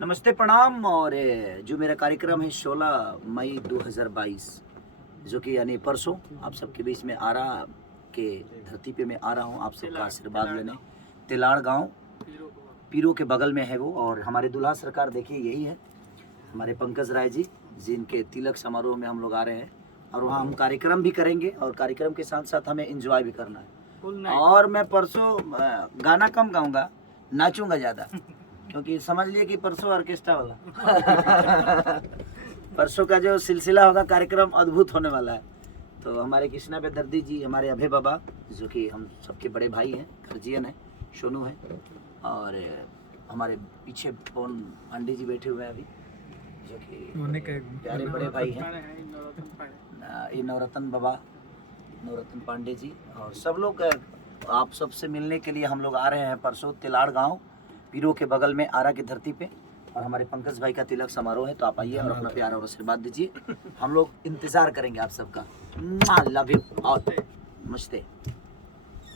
नमस्ते प्रणाम। और जो मेरा कार्यक्रम है 16 मई 2022 जो कि यानी परसों आप सबके बीच में आरा के धरती पे मैं आ रहा हूँ आप सबका आशीर्वाद लेने। तिलाड़ गांव पीरो के बगल में है वो। और हमारे दूल्हा सरकार देखिए यही है हमारे पंकज राय जी जिनके तिलक समारोह में हम लोग आ रहे हैं। और वहाँ हम कार्यक्रम भी करेंगे और कार्यक्रम के साथ साथ हमें एंजॉय भी करना है। और मैं परसों गाना कम गाऊंगा, नाचूंगा ज़्यादा, क्योंकि समझ लिए कि परसों ऑर्केस्ट्रा वाला परसों का जो सिलसिला होगा कार्यक्रम अद्भुत होने वाला है। तो हमारे कृष्णा बेदर्दी जी, हमारे अभय बाबा जो कि हम सबके बड़े भाई हैं, गर्जियन है, सोनू है, और हमारे पीछे पवन पांडे जी बैठे हुए हैं अभी जो कि प्यारे बड़े भाई हैं, ये नवरत्न बाबा, नवरत्न पांडे जी, और सब लोग आप सबसे मिलने के लिए हम लोग आ रहे हैं परसों तिलाड़ गांव पीरो के बगल में आरा की धरती पे। और हमारे पंकज भाई का तिलक समारोह है, तो आप आइए और अपना प्यार और आशीर्वाद दीजिए। हम लोग इंतजार करेंगे आप सबका। लव यू और नमस्ते।